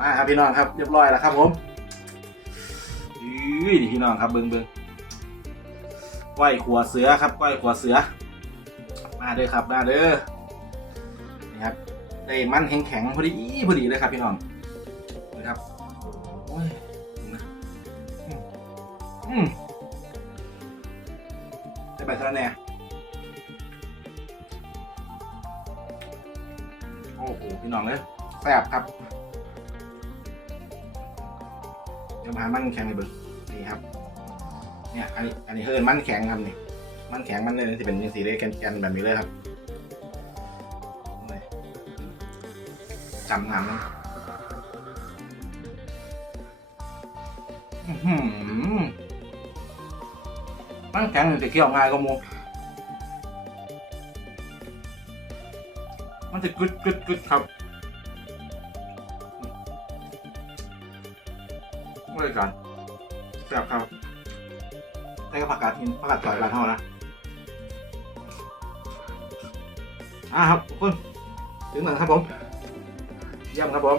มาครับพี่น้องครับเรียบร้อยแล้วครับผมอุ้ยนี่พี่น้องครับเบิ้งเบิ้งก้อยขัวเสือครับก้อยขัวเสือ มาเด้อครับมาเด้อนี่ครับได้มันแข็งๆพอดีพอดีเลยครับพี่น้องนะครับโอ้ยนะอืมอืมได้ไปเท่านั้นแน่ อ้โหพี่น้องเลยแซ่บครับเดี๋ยวมามันแข็งเลยเบิ้งนี่ครับ เนี่ยอันนี้อันนี้เฮิร์นมันแข็งครับนี่มันแข็งมันเลยจะเป็นสีเลยแกนๆแบบนี้เลยครับจำนำนะมันแข็งมันจะเคี่ยวง่ายก็มู มันจะกึดกึดกึดครับอะไรกันแซ่บครับได้ก็ผักกาดหินผักกาดสอยบานเท่านะอ่าครับทุกคนถึงหนึ่งครับผมเยี่ยมครับผม